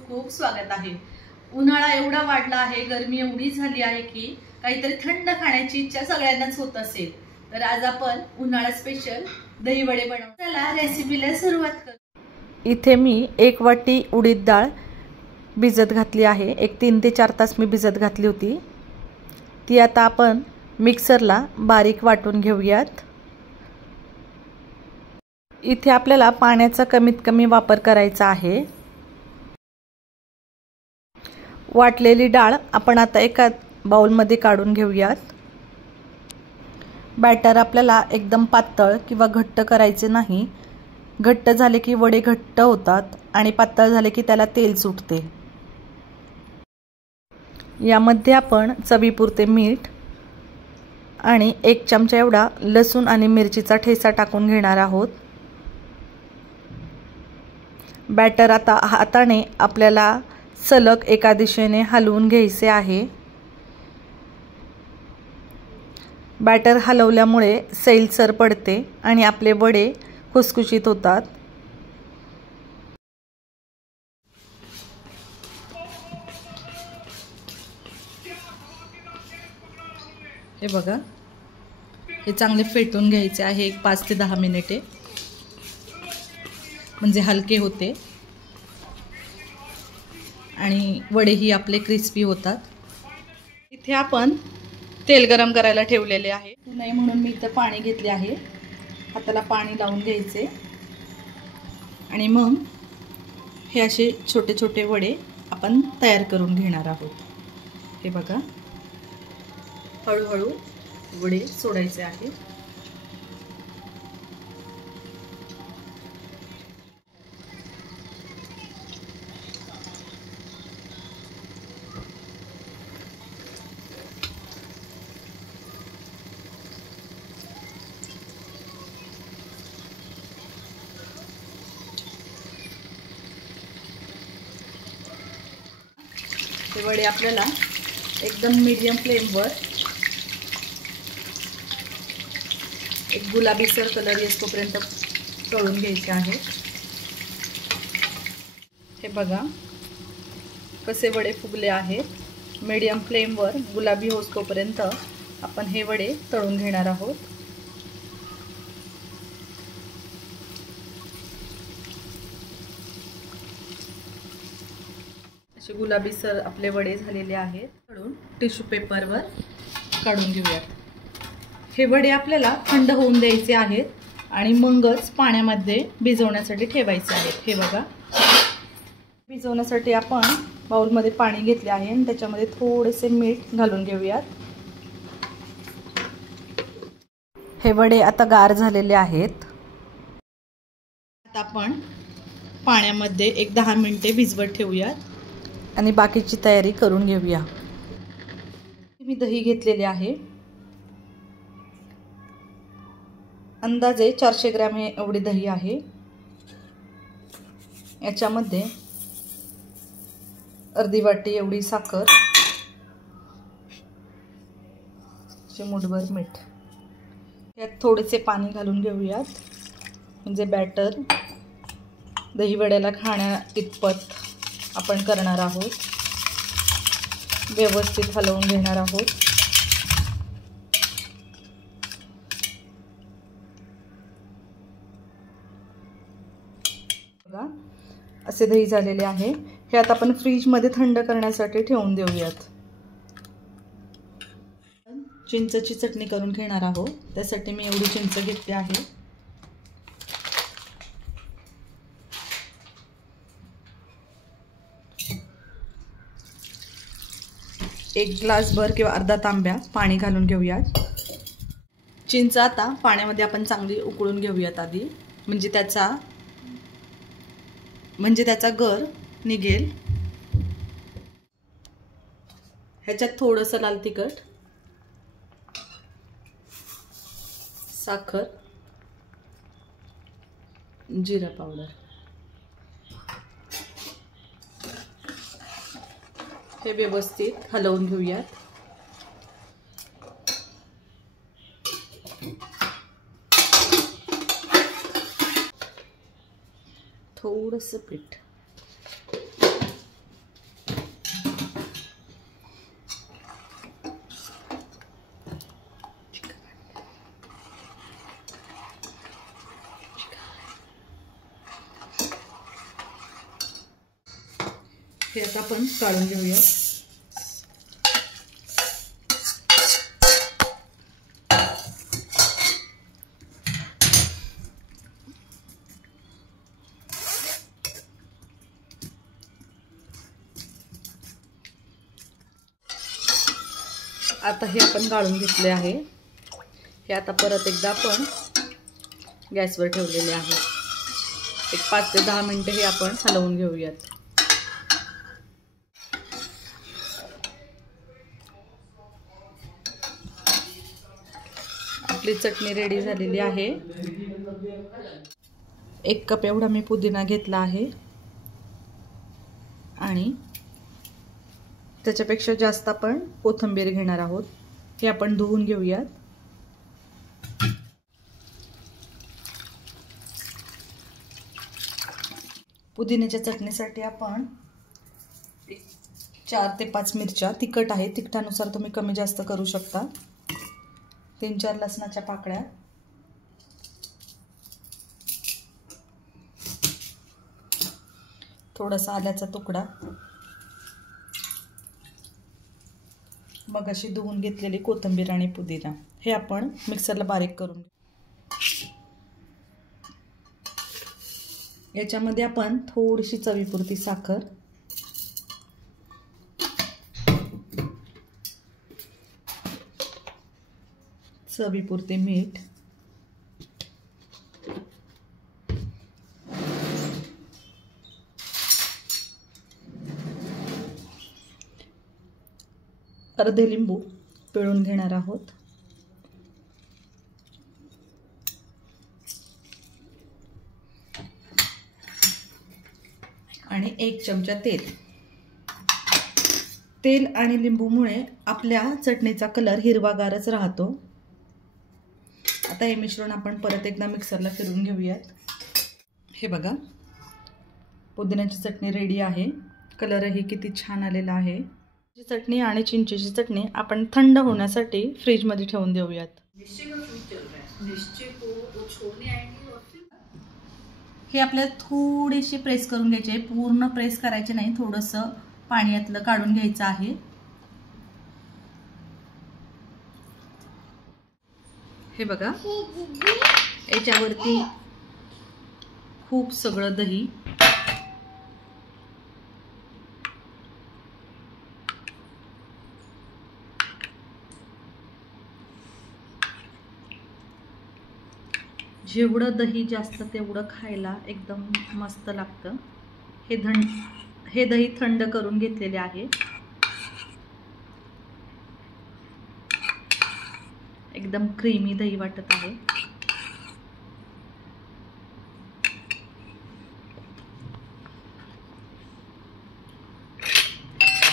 खूप खूप स्वागत आहे। उन्हाळा एवढा वाढला आहे, गरमी एवढी झाली आहे की काहीतरी थंड खाण्याची इच्छा सगळ्यांनाच होत असेल। तर आज आपण उन्हाळा स्पेशल दही वडे बनवू। चला रेसिपीला सुरुवात करू। इथे मी 1 वाटी उडीद डाळ भिजत घातली आहे। 3 ते 4 तास मी भिजत घातली होती। ती आता आपण मिक्सरला बारीक वाटून घेऊयात। इथे आपल्याला पाण्याचा कमीत कमी वापर करायचा आहे। वाटलेली डाळ आपण आता एका बाउलमध्ये काढून घेऊयात। बॅटर आपल्याला एकदम पातळ किंवा घट्ट करायचे नाही। घट्ट झाले की वडे घट्ट होतात आणि पातळ झाले की त्याला तेल सुटते। यामध्ये आपण चवीपुरते मीठ आणि 1 चमचा एवढा लसूण आणि मिरचीचा ठेचा टाकून घेणार आहोत। बॅटर आता हाताने आपल्याला सलग एका दिशेने हलवून घ्यायचे आहे। बॅटर हलवल्यामुळे सैलसर पडते आणि आपले वडे खुसखुशीत होतात। हे बघा, हे चांगले फेटून घ्यायचे आहे 5 ते 10 मिनिटे, म्हणजे हलके होते आणि वडेही आपले क्रिस्पी होतात। इथे आपण तेल गरम करायला ठेवलेले आहे। नाही म्हणून मी इथे पाणी घेतले आहे। हाताला पाणी लावून घ्यायचे आणि मग हे असे छोटे छोटे वडे आपण तयार करून घेणार आहोत। हे बघा, हळूहळू वडे सोडायचे आहे। हे वडे आपल्याला एकदम मीडियम फ्लेमवर एक गुलाबीसर कलर येईपर्यंत तळून घ्यायचे आहे। हे बघा कसे वडे फुगले आहेत। मीडियम फ्लेमवर गुलाबी होईपर्यंत आपण हे वडे तळून घेणार आहोत। असे गुलाबीसर आपले वडे झालेले आहेत। काढून टिश्यू पेपरवर काढून घेऊयात। हे वडे आपल्याला थंड होऊन द्यायचे आहेत आणि मगच पाण्यामध्ये भिजवण्यासाठी ठेवायचे आहेत। हे बघा, भिजवण्यासाठी आपण बाउलमध्ये पाणी घेतले आहे आणि त्याच्यामध्ये थोडेसे मीठ घालून घेऊयात। हे वडे आता गार झालेले आहेत। आता आपण पाण्यामध्ये एक 10 मिनिटे भिजवत ठेवूयात आणि बाकीची तयारी करून घेऊया। मी दही घेतलेले आहे, अंदाजे 400 ग्रॅम एवढी दही आहे। याच्यामध्ये अर्धी वाटी एवढी साखर, चिमूटभर मीठ, यात थोडेसे पाणी घालून घेऊयात, म्हणजे बॅटर दही वड्याला खाण्या इतपत आपण करणार आहोत। व्यवस्थित हलवून घेणार आहोत। बघा, असे दही झालेले आहे। हे आता आपण फ्रीज मध्ये थंड करण्यासाठी ठेवून देऊयात। चिंचची चटणी करून घेणार आहोत। त्यासाठी मी एवढी चिंच घेतली आहे। एक ग्लास भर किंवा अर्धा तांब्या पाणी घालून घेऊयात। चिंच आता पाण्यामध्ये आपण चांगली उकळून घेऊयात आधी, म्हणजे त्याचा गर निघेल। ह्याच्यात थोडंसं लाल तिखट, साखर, जिरा पावडर, हे व्यवस्थित हलवून घेऊयात। थोडंसं पीठ, हे आता आपण काढून घेऊया. आता हे आपण गाळून घेतले आहे. हे आता परत एकदा आपण गॅसवर ठेवलेले आहे. एक 5 ते 10 मिनिटे हे आपण हलवून घेऊयात. आपली चटणी रेडी झालेली आहे. 1 कप एवढा मी पुदिना घेतला आहे आणि त्याच्यापेक्षा जास्त आपण कोथिंबीर घेणार आहोत. हे आपण धुवून घेऊयात. पुदिन्याच्या चटणीसाठी आपण 4 ते 5 मिरच्या, तिखट आहे, तिखटानुसार तुम्ही कमी जास्त करू शकता. 3-4 लसणाच्या पाकळ्या, थोडासा आल्याचा तुकडा, मगाशी धुवून घेतलेली कोथिंबीर आणि पुदिना हे आपण मिक्सरला बारीक करून. याच्यामध्ये आपण थोडीशी चवीपुरती साखर, चवीपुरते मीठ, अर्धे लिंबू पिळून घेणार आहोत. आणि 1 चमचा तेल. तेल आणि लिंबूमुळे आपल्या चटणीचा कलर हिरवागारच राहतो. आता हे मिश्रण आपण परत एकदा मिक्सरला फिरवून घेऊयात. हे बघा, पुदिन्याची चटणी रेडी आहे. कलरही किती छान आलेला आहे. चटणी आणि चिंचेची चटणी आपण थंड होण्यासाठी फ्रीजमध्ये ठेवून देऊयात. हे आपल्याला थोडीशी प्रेस करून घ्यायचे, पूर्ण प्रेस करायचे नाही, थोडंसं पाणी यातलं काढून घ्यायचं आहे. हे बघा, याच्यावरती खूप सगळं दही, जेवढं दही जास्त तेवढं खायला एकदम मस्त लागतं. हे दही थंड करून घेतलेले आहे. एकदम क्रीमी दही वाटत आहे.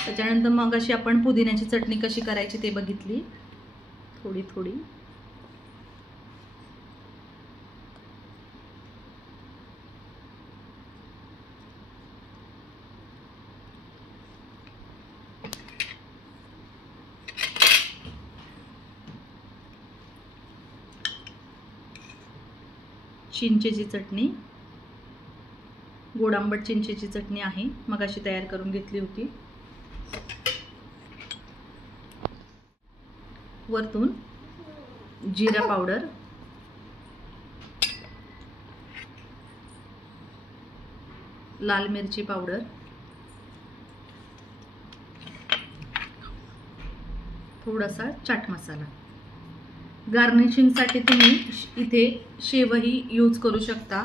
त्याच्यानंतर मग अशी आपण पुदिन्याची चटणी कशी करायची ते बघितली. थोडी थोडी चिंचेची चटणी, गोड आंबट चिंचेची चटणी आहे, मगाशी तयार करून घेतली होती. वरतून जिरा पावडर, लाल मिरची पावडर, थोडासा चाट मसाला. गार्निशिंगसाठी तुम्ही इथे शेवही यूज करू शकता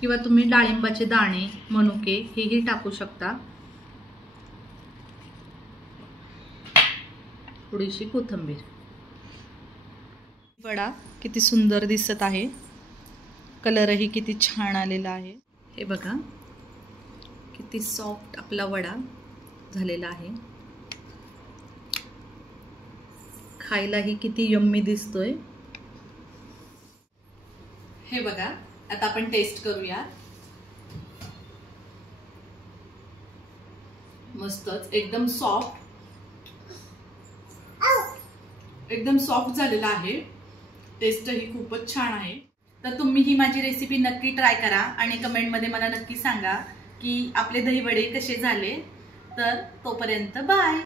किंवा तुम्ही डाळिंबाचे दाणे, मनुके हेही टाकू शकता. थोडीशी कोथिंबीर. वडा किती सुंदर दिसत आहे, कलरही किती छान आलेला आहे. हे बघा, किती सॉफ्ट आपला वडा झालेला आहे. खायलाही किती यम्मी दिसतोय. हे बघा, आता आपण टेस्ट करूया. मस्तच, एकदम सॉफ्ट झालेला आहे. टेस्टही खूपच छान आहे. तर तुम्ही ही माझी रेसिपी नक्की ट्राय करा आणि कमेंटमध्ये मला नक्की सांगा की आपले दहीवडे कसे झाले. तर तोपर्यंत बाय.